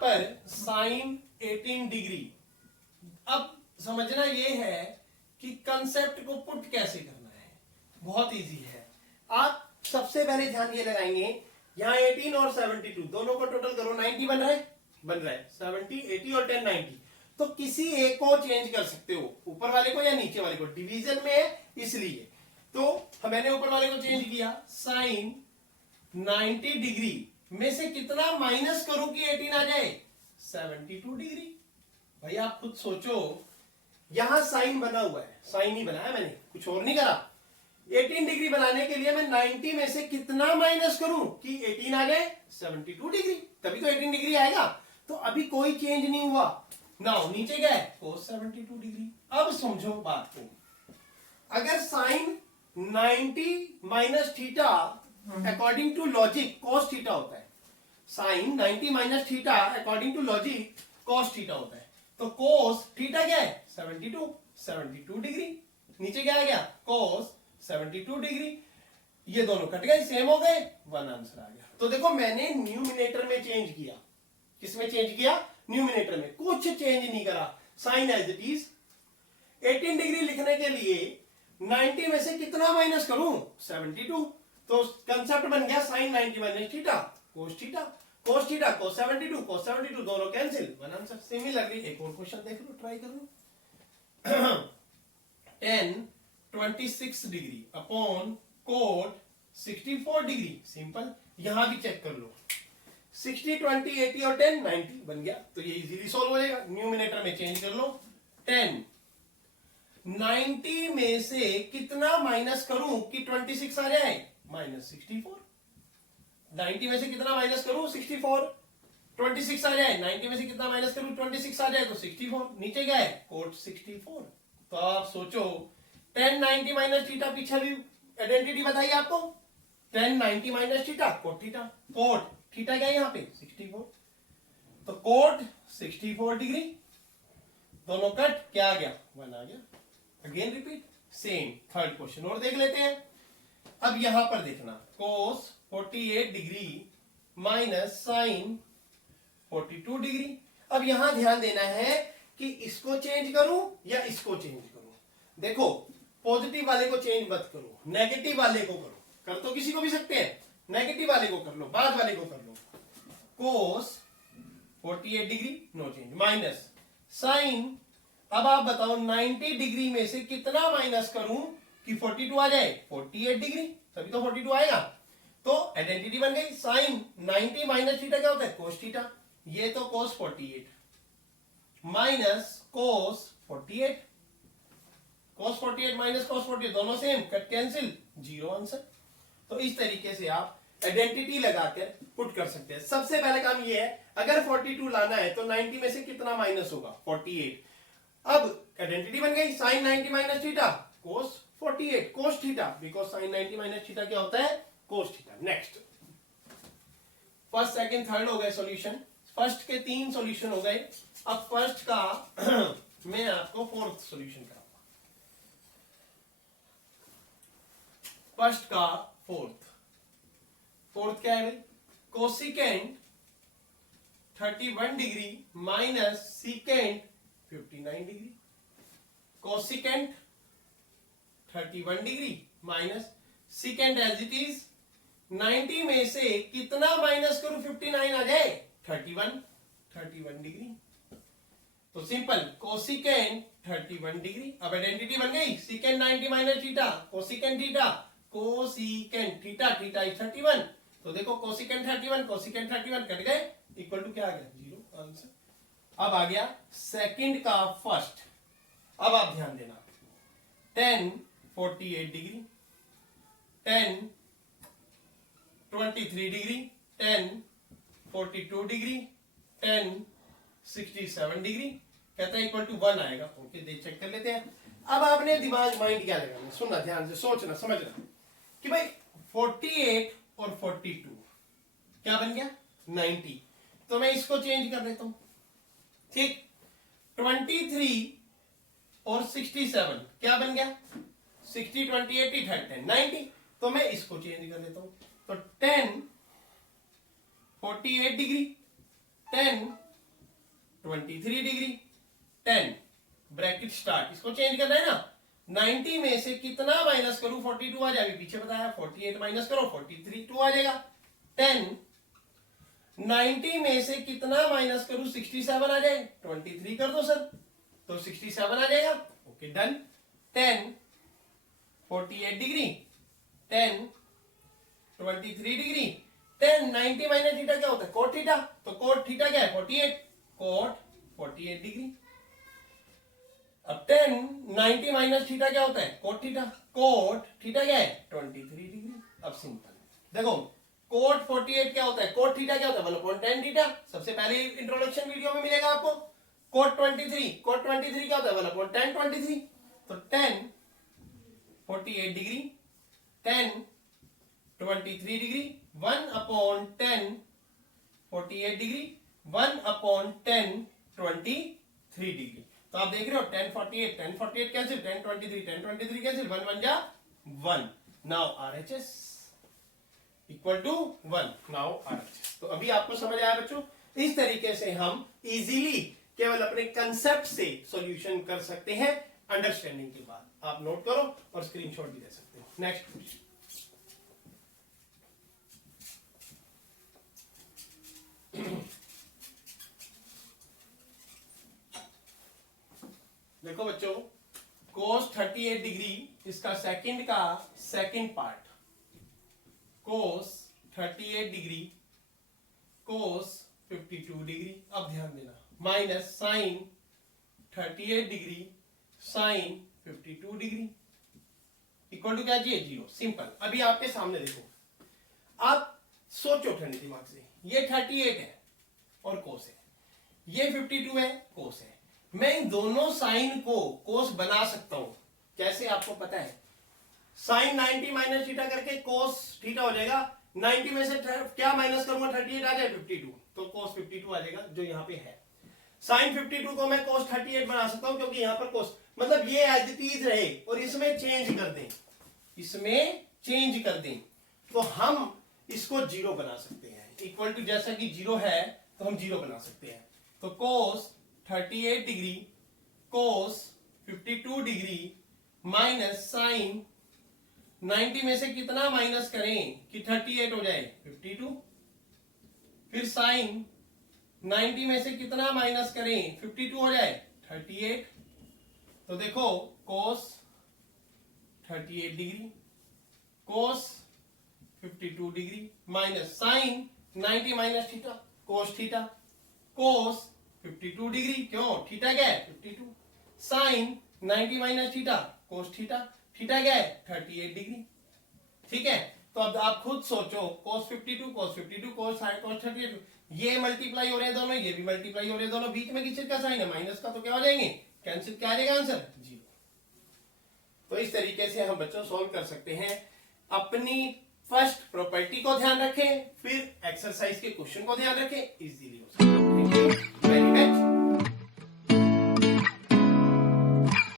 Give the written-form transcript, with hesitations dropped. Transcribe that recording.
पर sign 18 degree. अब समझना ये है कि कंसेप्ट को पुट कैसे करना है, बहुत इजी है। आप सबसे पहले ध्यान ये लगाएंगे, यहां 18 और 72 दोनों को टोटल करो, 90 बन रहा है 70, 80 और 10 90। तो किसी एक को चेंज कर सकते हो, ऊपर वाले को या नीचे वाले को, डिवीजन में है इसलिए। तो मैंने ऊपर वाले को चेंज किया, साइन 90 डिग्री में से कितना माइनस करूं कि 18 आ जाए, 72 डिग्री। भाई आप खुद सोचो, यहां साइन बना हुआ है, साइन ही बनाया मैंने, कुछ और नहीं करा। 18 डिग्री बनाने के लिए मैं 90 में से कितना माइनस करूं कि 18 आ जाए, 72 डिग्री, तभी तो 18 डिग्री आएगा। तो अभी कोई चेंज नहीं हुआ, नाउ नीचे गए cos 72 डिग्री। अब समझो बात को, अगर sine 90 minus theta according to logic cos theta होता है, sine 90 minus theta according to logic cos theta होता है, तो cos थीटा क्या है, 72 डिग्री। नीचे क्या आ गया, cos 72 डिग्री। ये दोनों कट गए, सेम हो गए, वन आंसर आ गया। तो देखो मैंने न्यूमिनेटर में चेंज किया, किसमें चेंज किया, न्यूमिनेटर में, कुछ चेंज नहीं करा, sine as it is. 18 degree लिखने के लिए 90 में से कितना माइनस करूं, 72। तो कंसेप्ट बन गया sine 90 minus theta cos theta, cos theta cos 72 दोनों कैंसिल, वन आंसर। सिमिलरली एक और क्वेश्चन देख लो, ट्राई कर लो। 10 26 degree upon coat 64 degree, simple. यहां भी चेक कर लो, 60 20 80 और 10 90 बन गया, तो ये इजीली सॉल्व हो जाएगा। न्यूमिनेटर में चेंज कर लो, 10 90 में से कितना माइनस करूं कि 26 आ जाए, -64। 90 में से कितना माइनस करूं, 64, 26 आ जाए, 90 में से कितना माइनस करूं, 26 आ जाए तो 64, नीचे क्या है, कोट 64। तो आप सोचो 10 90 माइनस थीटा, पीछे भी आइडेंटिटी बताई आपको, 10 90 minus theta cot theta, cot theta क्या है यहाँ पे 64, तो कोट 64 डिग्री, दोनों कट, क्या आ गया, वन आ गया। Again repeat, same third question और देख लेते हैं। अब यहां पर देखना, कोस 48 डिग्री माइनस साइन 42 डिग्री। अब यहां ध्यान देना है कि इसको चेंज करूं या इसको चेंज करूं। देखो पॉजिटिव वाले को चेंज मत करो, नेगेटिव वाले को करो, कर तो किसी को भी सकते हैं, नेगेटिव वाले को कर लो, बाद वाले को कर लो। Cos 48 degree no change, minus sine, अब आप बताओ 90 डिग्री में से कितना माइनस करूं कि 42 आ जाए, 48 डिग्री, तभी तो 42 आएगा। तो आइडेंटिटी बन गई, साइन 90 माइनस थीटा क्या होता है, कोस थीटा, ये तो कोस 48 माइनस कोस 48, कोस 48 माइनस कोस 48 दोनों same, cut cancel, zero answer. तो इस तरीके से आप आइडेंटिटी लगाकर पुट कर सकते हैं। सबसे पहले काम ये है, अगर 42 लाना है तो 90 में से कितना माइनस होगा, 48। अब आइडेंटिटी बन गई, sine 90 minus theta cos 48, cos theta, because sine 90 minus theta क्या होता है, cos theta. Next, first second third हो गए सॉल्यूशन, फर्स्ट के 3 सॉल्यूशन हो गए। अब फर्स्ट का मैं आपको फोर्थ सॉल्यूशन कराऊंगा, फर्स्ट का फोर्थ क्या है भाई, cosecant 31 degree minus secant 59 degree, cosecant 31 degree minus secant as it is, 90 में से कितना माइनस करूं 59 आ जाए, 31 डिग्री। तो सिंपल, कोसिकेंट 31 डिग्री। अब आइडेंटिटी बन गई, secant 90 minus theta, cosecant theta, cosecant theta, theta is 31। तो देखो कोसिकेंट 31 कट गए, इक्वल टू क्या आ गया, जीरो आंसर। अब आ गया सेकंड का फर्स्ट। अब आप ध्यान देना, 10 48 डिग्री, 10 23 डिग्री, 10 42 डिग्री, 10 67 डिग्री, कहता है इक्वल टू 1 आएगा। ओके, दे चेक कर लेते हैं। अब आपने दिमाग माइंड क्या लगाना, सुनना ध्यान से, सोचना समझना कि भाई 48 और 42 क्या बन गया, 90। तो मैं इसको चेंज कर देता हूं, ठीक। 23 और 67 क्या बन गया, 60 20 80 10 90। तो मैं इसको चेंज कर देता हूं, तो 10 48 डिग्री, 10 23 डिग्री 10 ब्रैकेट स्टार्ट, इसको चेंज करना है ना। 90 में से कितना माइनस करूं, 42 आ जाएगा, पीछे बताया 48 माइनस करो 43 2 आ जाएगा। 10 90 में से कितना माइनस करूं, 67 आ जाए, 23 कर दो सर, तो 67 आ जाएगा। Okay done. 10 48 degree 10 23 degree 10 90 minus theta क्या होता है, कोट थीटा, तो कोट थीटा क्या है 48, कोट 48 डिग्री। अब 10 90 माइनस थीटा क्या होता है, कोट थीटा, कोट थीटा क्या है 23 डिग्री। अब सिंपल देखो, कोट 48 क्या होता है, कोट थीटा क्या होता है 1/10 थीटा, सबसे पहले इंट्रोडक्शन वीडियो में मिलेगा आपको। कोट 23 क्या होता है 1/10 23, तो 10 48 डिग्री 10 23 डिग्री 1/10 48 डिग्री 1/10 23 डिग्री। तो आप देख रहे हो 10 48 कैंसिल, 10 23 कैंसिल, 1 1 जा 1। Now RHS equal to 1। Now RHS। तो अभी आपको समझ आया बच्चों, इस तरीके से हम इजीली केवल अपने कंसेप्ट से सॉल्यूशन कर सकते हैं अंडरस्टैंडिंग के बाद। आप नोट करो और स्क्रीनशॉट भी ले सकते हो। नेक्स्ट क्वेश्चन, देखो बच्चों, cos 38 डिग्री इसका second part, cos 38 degree cos 52 degree, अब ध्यान देना, minus sine 38 degree sine 52 degree equal to क्या चाहिए, 0। सिंपल। अभी आपके सामने देखो, आप सोचो ठंडे दिमाग से, ये 38 है और cos है, ये 52 है cos है। मैं इन दोनों साइन को cos बना सकता हूं, कैसे आपको पता है, साइन 90 माइनस थीटा करके cos थीटा हो जाएगा। 90 में से क्या माइनस करूंगा, 38 आ जाए 52, तो cos 52 आ जाएगा जो यहां पे है। साइन 52 को मैं cos 38 बना सकता हूं, क्योंकि यहां पर cos मतलब ये एज इट इज रहे और इसमें चेंज कर दें, इसमें चेंज कर दें, तो हम इसको 0 बना सकते हैं। इक्वल टू जैसा कि 0 है तो हम 0 बना सकते हैं। तो cos 38 degree cos 52 degree minus sine 90 में से कितना माइनस करें कि 38 हो जाए 52, फिर साइन 90 में से कितना माइनस करें 52 हो जाए 38। तो देखो cos 38 degree cos 52 degree minus sine 90 minus theta cos theta cos 52 degree, क्यों थीटा क्या है 52, sine 90 minus theta cos theta, theta क्या है 38 डिग्री। ठीक है, तो अब आप खुद सोचो, cos 52 cos 38, ये मल्टीप्लाई हो रहे हैं दोनों, ये भी मल्टीप्लाई हो रहे हैं दोनों, बीच में किस चीज का साइन है, माइनस का, तो क्या हो जाएंगे कैंसिल, क्या आ जाएगा आंसर 0। तो इस तरीके से हम बच्चों सॉल्व कर सकते हैं। अपनी फर्स्ट प्रॉपर्टी को ध्यान रखें, फिर एक्सरसाइज के क्वेश्चन को ध्यान रखें, इजीली हो सकता है। Thank you.